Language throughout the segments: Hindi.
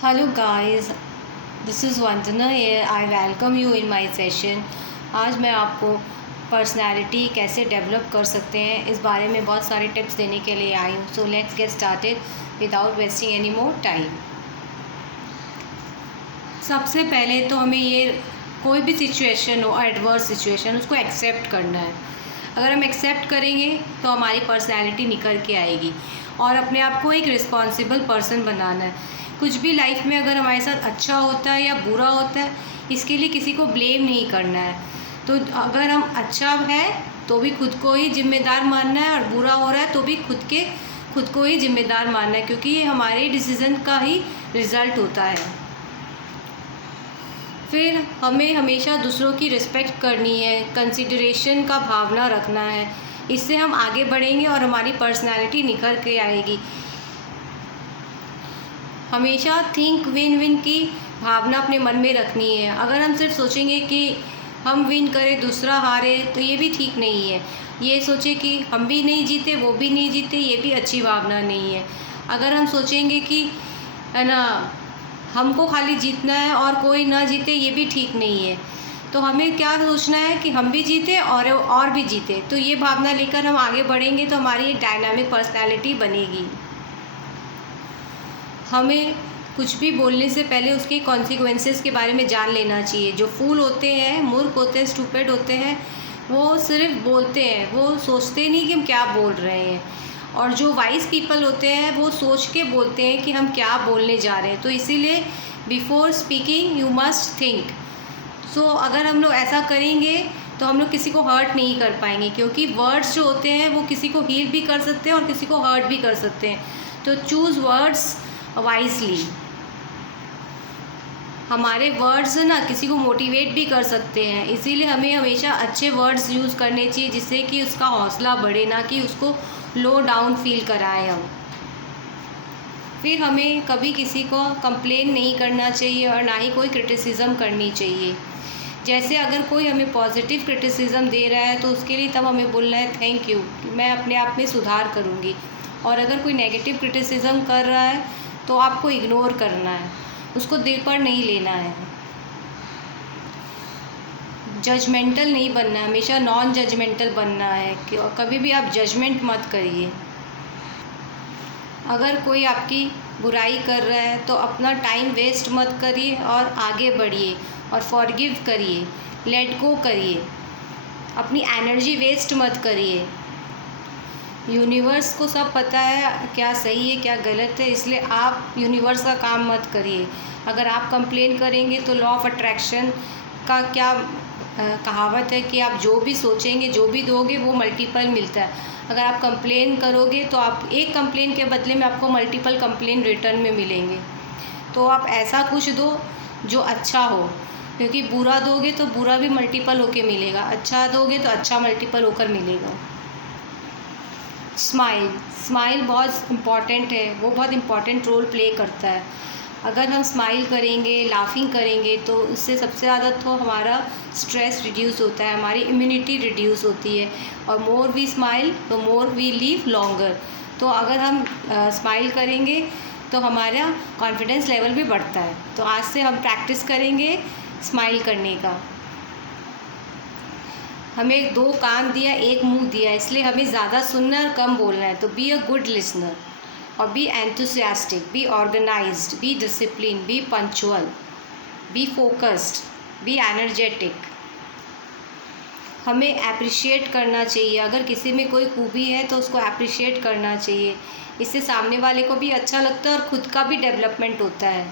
Hello guys, this is Vandana here. I welcome you in my session. आज मैं आपको पर्सनालिटी कैसे डेवलप कर सकते हैं इस बारे में बहुत सारे टिप्स देने के लिए आई हूँ. So let's get started without wasting any more time. सबसे पहले तो हमें ये कोई भी सिचुएशन हो, एडवर्स सिचुएशन, उसको एक्सेप्ट करना है. अगर हम एक्सेप्ट करेंगे तो हमारी पर्सनालिटी निकल के आएगी और अपने आप को एक रिस्पॉन्सिबल पर्सन बनाना है. कुछ भी लाइफ में अगर हमारे साथ अच्छा होता है या बुरा होता है, इसके लिए किसी को ब्लेम नहीं करना है. तो अगर हम अच्छा है तो भी खुद को ही जिम्मेदार मानना है, और बुरा हो रहा है तो भी खुद को ही जिम्मेदार मानना है, क्योंकि ये हमारे डिसीज़न का ही रिज़ल्ट होता है. फिर हमें हमेशा दूसरों की रिस्पेक्ट करनी है, कंसिडरेशन का भावना रखना है. इससे हम आगे बढ़ेंगे और हमारी पर्सनैलिटी निखर के आएगी. हमेशा थिंक विन विन की भावना अपने मन में रखनी है. अगर हम सिर्फ सोचेंगे कि हम विन करें दूसरा हारे, तो ये भी ठीक नहीं है. ये सोचे कि हम भी नहीं जीते वो भी नहीं जीते, ये भी अच्छी भावना नहीं है. अगर हम सोचेंगे कि है ना हमको खाली जीतना है और कोई ना जीते, ये भी ठीक नहीं है. तो हमें क्या सोचना है कि हम भी जीते और भी जीते. तो ये भावना लेकर हम आगे बढ़ेंगे तो हमारी एक डायनामिक पर्सनैलिटी बनेगी. हमें कुछ भी बोलने से पहले उसके कॉन्सिक्वेंसेस के बारे में जान लेना चाहिए. जो फूल होते हैं, मूर्ख होते हैं, स्टूपिड होते हैं, वो सिर्फ बोलते हैं, वो सोचते नहीं कि हम क्या बोल रहे हैं. और जो वाइज पीपल होते हैं वो सोच के बोलते हैं कि हम क्या बोलने जा रहे हैं. तो इसीलिए before speaking you must think. So अगर हम लोग ऐसा करेंगे तो हम लोग किसी को हर्ट नहीं कर पाएंगे, क्योंकि वर्ड्स जो होते हैं वो किसी को हील भी कर सकते हैं और किसी को हर्ट भी कर सकते हैं. तो चूज़ वर्ड्स वाइजली. हमारे वर्ड्स ना किसी को मोटिवेट भी कर सकते हैं, इसीलिए हमें हमेशा अच्छे वर्ड्स यूज़ करने चाहिए, जिससे कि उसका हौसला बढ़े, ना कि उसको लो डाउन फील कराएं हम. फिर हमें कभी किसी को कंप्लेन नहीं करना चाहिए और ना ही कोई क्रिटिसिज्म करनी चाहिए. जैसे अगर कोई हमें पॉजिटिव क्रिटिसिज्म दे रहा है तो उसके लिए तब हमें बोलना है थैंक यू, मैं अपने आप में सुधार करूँगी. और अगर कोई नेगेटिव क्रिटिसिज्म कर रहा है तो आपको इग्नोर करना है, उसको दिल पर नहीं लेना है. जजमेंटल नहीं बनना है, हमेशा नॉन जजमेंटल बनना है. कभी भी आप जजमेंट मत करिए. अगर कोई आपकी बुराई कर रहा है तो अपना टाइम वेस्ट मत करिए और आगे बढ़िए और फॉरगिव करिए, लेट गो करिए. अपनी एनर्जी वेस्ट मत करिए. यूनिवर्स को सब पता है क्या सही है क्या गलत है, इसलिए आप यूनिवर्स का काम मत करिए. अगर आप कंप्लेन करेंगे तो लॉ ऑफ अट्रैक्शन का क्या कहावत है कि आप जो भी सोचेंगे, जो भी दोगे, वो मल्टीपल मिलता है. अगर आप कंप्लेन करोगे तो आप एक कंप्लेन के बदले में आपको मल्टीपल कंप्लेन रिटर्न में मिलेंगे. तो आप ऐसा कुछ दो जो अच्छा हो, क्योंकि बुरा दोगे तो बुरा भी मल्टीपल होके मिलेगा, अच्छा दोगे तो अच्छा मल्टीपल होकर मिलेगा. स्माइल बहुत इम्पॉर्टेंट है, वो बहुत इम्पॉर्टेंट रोल प्ले करता है. अगर हम स्माइल करेंगे, लाफिंग करेंगे, तो उससे सबसे ज़्यादा तो हमारा स्ट्रेस रिड्यूस होता है, हमारी इम्यूनिटी रिड्यूस होती है. और मोर वी स्माइल तो मोर वी लिव लॉन्गर. तो अगर हम स्माइल करेंगे तो हमारा कॉन्फिडेंस लेवल भी बढ़ता है. तो आज से हम प्रैक्टिस करेंगे स्माइल करने का. हमें 2 कान दिया, 1 मुंह दिया, इसलिए हमें ज़्यादा सुनना और कम बोलना है. तो बी अ गुड लिसनर और be enthusiastic, be organised, be discipline, be punctual, be focused, be energetic. हमें अप्रिशिएट करना चाहिए. अगर किसी में कोई खूबी है तो उसको अप्रिशिएट करना चाहिए. इससे सामने वाले को भी अच्छा लगता है और ख़ुद का भी डेवलपमेंट होता है.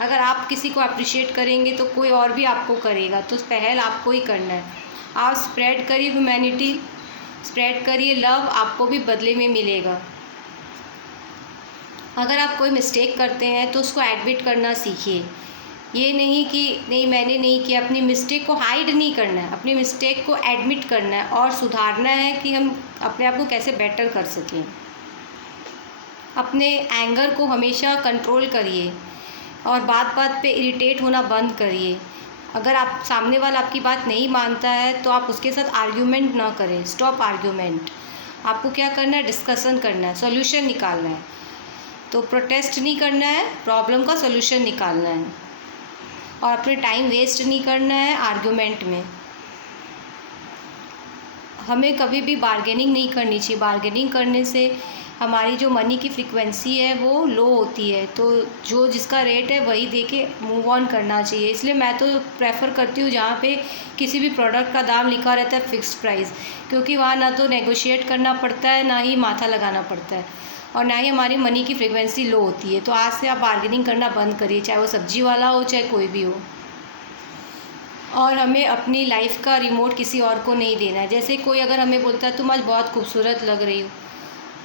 अगर आप किसी को अप्रिशिएट करेंगे तो कोई और भी आपको करेगा. तो पहल आपको ही करना है. आप स्प्रेड करिए ह्यूमैनिटी, स्प्रेड करिए लव, आपको भी बदले में मिलेगा. अगर आप कोई मिस्टेक करते हैं तो उसको एडमिट करना सीखिए. ये नहीं कि नहीं मैंने नहीं किया. अपनी मिस्टेक को हाइड नहीं करना है, अपनी मिस्टेक को एडमिट करना है और सुधारना है कि हम अपने आप को कैसे बेटर कर सकें. अपने एंगर को हमेशा कंट्रोल करिए और बात बात पे इरिटेट होना बंद करिए. अगर आप सामने वाला आपकी बात नहीं मानता है तो आप उसके साथ आर्ग्यूमेंट ना करें. Stop argument. आपको क्या करना है, डिस्कशन करना है, सॉल्यूशन निकालना है. तो प्रोटेस्ट नहीं करना है, प्रॉब्लम का सोल्यूशन निकालना है और अपने टाइम वेस्ट नहीं करना है आर्गुमेंट में। हमें कभी भी बार्गेनिंग नहीं करनी चाहिए। बार्गेनिंग करने से हमारी जो मनी की फ्रीक्वेंसी है वो लो होती है, तो जो जिसका रेट है वही दे के मूव ऑन करना चाहिए। इसलिए मैं तो प्रेफर करती हूँ जहाँ पे किसी भी प्रोडक्ट का दाम लिखा रहता है फिक्स्ड प्राइस, क्योंकि वहाँ ना तो नेगोशिएट करना पड़ता है, ना ही माथा लगाना पड़ता है, और ना ही हमारी मनी की फ्रीक्वेंसी लो होती है। तो आज से आप बार्गेनिंग करना बंद करिए, चाहे वो सब्जी वाला हो चाहे कोई भी हो। और हमें अपनी लाइफ का रिमोट किसी और को नहीं देना है। जैसे कोई अगर हमें बोलता है तुम आज बहुत खूबसूरत लग रही हो,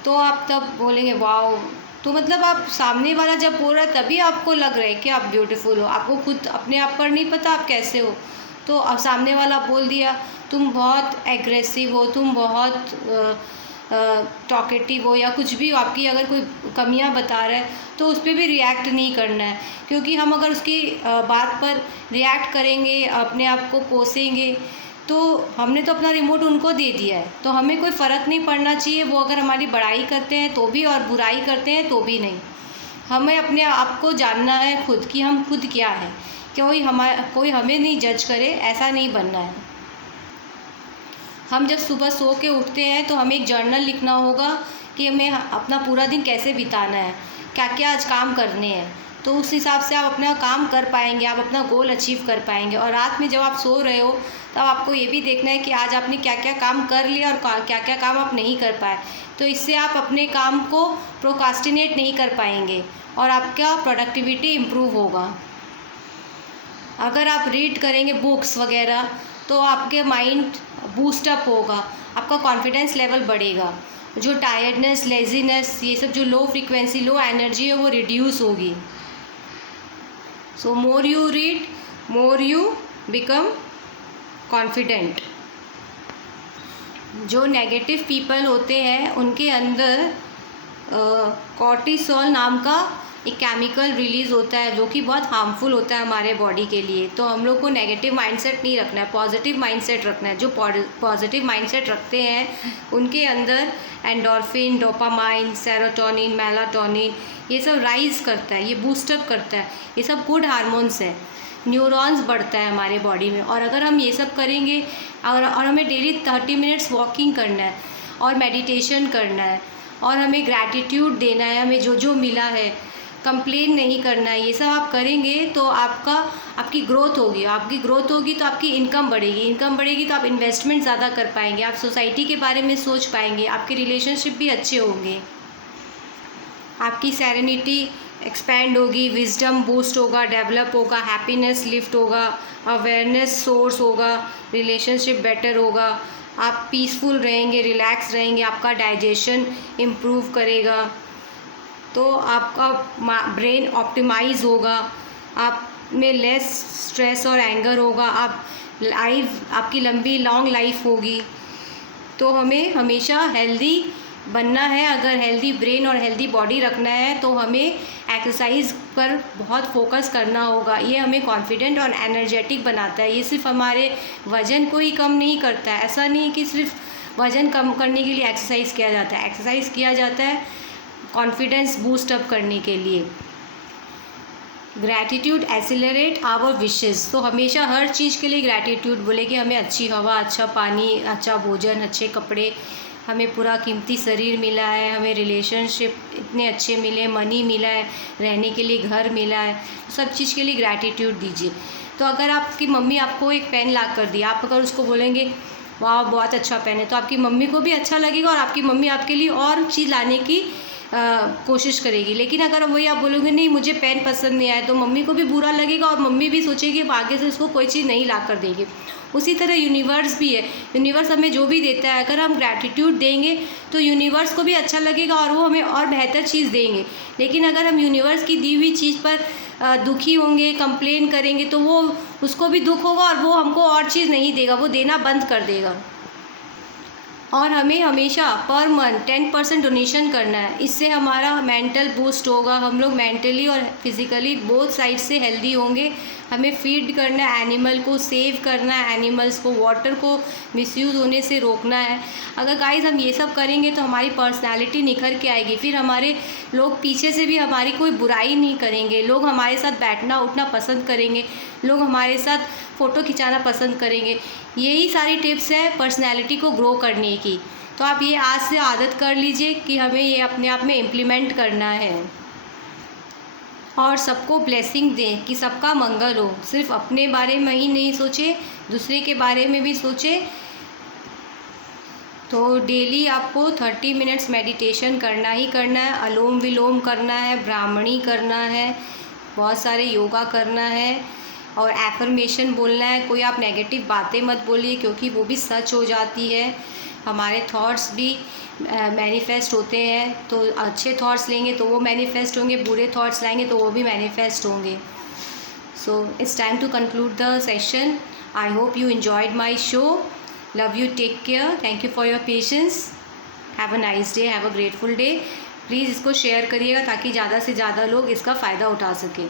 तो आप तब बोलेंगे वाओ, तो मतलब आप सामने वाला जब बोल रहा है तभी आपको लग रहा है कि आप ब्यूटीफुल हो। आपको खुद अपने आप पर नहीं पता आप कैसे हो, तो अब सामने वाला बोल दिया तुम बहुत एग्रेसिव हो, तुम बहुत टॉकेटिव हो, या कुछ भी आपकी अगर कोई कमियां बता रहा है, तो उस पर भी रिएक्ट नहीं करना है। क्योंकि हम अगर उसकी बात पर रिएक्ट करेंगे, अपने आप को कोसेंगे, तो हमने तो अपना रिमोट उनको दे दिया है। तो हमें कोई फ़र्क नहीं पड़ना चाहिए, वो अगर हमारी बड़ाई करते हैं तो भी और बुराई करते हैं तो भी नहीं। हमें अपने आप को जानना है खुद कि हम खुद क्या है, कोई हमें नहीं जज करे, ऐसा नहीं बनना है। हम जब सुबह सो के उठते हैं तो हमें एक जर्नल लिखना होगा कि हमें अपना पूरा दिन कैसे बिताना है, क्या क्या आज काम करने हैं। तो उस हिसाब से आप अपना काम कर पाएंगे, आप अपना गोल अचीव कर पाएंगे। और रात में जब आप सो रहे हो तब आपको ये भी देखना है कि आज आपने क्या क्या काम कर लिया और क्या क्या काम आप नहीं कर पाए। तो इससे आप अपने काम को प्रोकास्टिनेट नहीं कर पाएंगे और आपका प्रोडक्टिविटी इम्प्रूव होगा। अगर आप रीड करेंगे बुक्स वगैरह तो आपके माइंड बूस्टअप होगा, आपका कॉन्फिडेंस लेवल बढ़ेगा, जो टायर्डनेस, लेजीनेस, ये सब जो लो फ्रीक्वेंसी, लो एनर्जी है वो रिड्यूस होगी। So more you read, more you become confident. जो नेगेटिव पीपल होते हैं उनके अंदर कॉर्टिसोल नाम का एक केमिकल रिलीज़ होता है जो कि बहुत हार्मफुल होता है हमारे बॉडी के लिए। तो हम लोग को नेगेटिव माइंडसेट नहीं रखना है, पॉजिटिव माइंडसेट रखना है। जो पॉजिटिव माइंडसेट रखते हैं उनके अंदर एंडोर्फिन, डोपामाइन, सेरोटोनिन, मेलाटोनिन ये सब राइज करता है, ये बूस्टअप करता है, ये सब गुड हार्मोन्स है। न्यूरॉन्स बढ़ता है हमारे बॉडी में। और अगर हम ये सब करेंगे और हमें डेली 30 मिनट्स वॉकिंग करना है और मेडिटेशन करना है और हमें ग्रैटिट्यूड देना है, हमें जो जो मिला है, कंप्लेन नहीं करना है, ये सब आप करेंगे तो आपकी ग्रोथ होगी। आपकी ग्रोथ होगी तो आपकी इनकम बढ़ेगी, इनकम बढ़ेगी तो आप इन्वेस्टमेंट ज़्यादा कर पाएंगे, आप सोसाइटी के बारे में सोच पाएंगे, आपके रिलेशनशिप भी अच्छे होंगे, आपकी सेरेनिटी एक्सपैंड होगी, विजडम बूस्ट होगा, डेवलप होगा, हैप्पीनेस लिफ्ट होगा, अवेयरनेस सोर्स होगा, रिलेशनशिप बेटर होगा, आप पीसफुल रहेंगे, रिलैक्स रहेंगे, आपका डाइजेशन इम्प्रूव करेगा, तो आपका ब्रेन ऑप्टिमाइज होगा, आप में लेस स्ट्रेस और एंगर होगा, आपकी लंबी लॉन्ग लाइफ होगी। तो हमें हमेशा हेल्दी बनना है। अगर हेल्दी ब्रेन और हेल्दी बॉडी रखना है तो हमें एक्सरसाइज पर बहुत फोकस करना होगा। ये हमें कॉन्फिडेंट और एनर्जेटिक बनाता है। ये सिर्फ हमारे वज़न को ही कम नहीं करता है। ऐसा नहीं कि सिर्फ वज़न कम करने के लिए एक्सरसाइज किया जाता है, एक्सरसाइज किया जाता है कॉन्फिडेंस बूस्ट अप करने के लिए। Gratitude accelerate our wishes. तो हमेशा हर चीज़ के लिए ग्रैटिट्यूड बोले कि हमें अच्छी हवा, अच्छा पानी, अच्छा भोजन, अच्छे कपड़े, हमें पूरा कीमती शरीर मिला है, हमें रिलेशनशिप इतने अच्छे मिले, मनी मिला है, रहने के लिए घर मिला है, सब चीज़ के लिए ग्रैटिट्यूड दीजिए। तो अगर आपकी मम्मी आपको एक पेन ला कर दी, आप अगर उसको बोलेंगे वाह बहुत अच्छा पेन है, तो आपकी मम्मी को भी अच्छा लगेगा और आपकी मम्मी आपके लिए और चीज़ लाने की कोशिश करेगी। लेकिन अगर वही आप बोलोगे नहीं मुझे पेन पसंद नहीं आया, तो मम्मी को भी बुरा लगेगा और मम्मी भी सोचेगी आगे से उसको कोई चीज़ नहीं ला कर देगी। उसी तरह यूनिवर्स भी है, यूनिवर्स हमें जो भी देता है अगर हम ग्रैटिट्यूड देंगे तो यूनिवर्स को भी अच्छा लगेगा और वो हमें और बेहतर चीज़ देंगे। लेकिन अगर हम यूनिवर्स की दी हुई चीज़ पर दुखी होंगे, कंप्लेन करेंगे, तो वो उसको भी दुख होगा और वो हमको और चीज़ नहीं देगा, वो देना बंद कर देगा। और हमें हमेशा पर मंथ 10% डोनेशन करना है। इससे हमारा मेंटल बूस्ट होगा, हम लोग मेंटली और फिज़िकली बोथ साइड से हेल्दी होंगे। हमें फीड करना है एनिमल को, सेव करना है एनिमल्स को, वाटर को मिसयूज़ होने से रोकना है। अगर गाइस हम ये सब करेंगे तो हमारी पर्सनालिटी निखर के आएगी। फिर हमारे लोग पीछे से भी हमारी कोई बुराई नहीं करेंगे, लोग हमारे साथ बैठना उठना पसंद करेंगे, लोग हमारे साथ फ़ोटो खिंचाना पसंद करेंगे। यही सारी टिप्स है पर्सनैलिटी को ग्रो करने की। तो आप ये आज से आदत कर लीजिए कि हमें ये अपने आप में इम्प्लीमेंट करना है और सबको ब्लेसिंग दें कि सबका मंगल हो। सिर्फ अपने बारे में ही नहीं सोचे, दूसरे के बारे में भी सोचे। तो डेली आपको 30 मिनट्स मेडिटेशन करना ही करना है, अनुलोम विलोम करना है, ब्राह्मणी करना है, बहुत सारे योगा करना है और एफर्मेशन बोलना है। कोई आप नेगेटिव बातें मत बोलिए क्योंकि वो भी सच हो जाती है। हमारे थॉट्स भी मैनिफेस्ट होते हैं, तो अच्छे थॉट्स लेंगे तो वो मैनिफेस्ट होंगे, बुरे थॉट्स लाएंगे तो वो भी मैनिफेस्ट होंगे। So it's time to conclude the session. I hope you enjoyed my show. Love you, take care, thank you for your patience, have a nice day, have a grateful day. Please इसको शेयर करिएगा ताकि ज़्यादा से ज़्यादा लोग इसका फ़ायदा उठा सकें।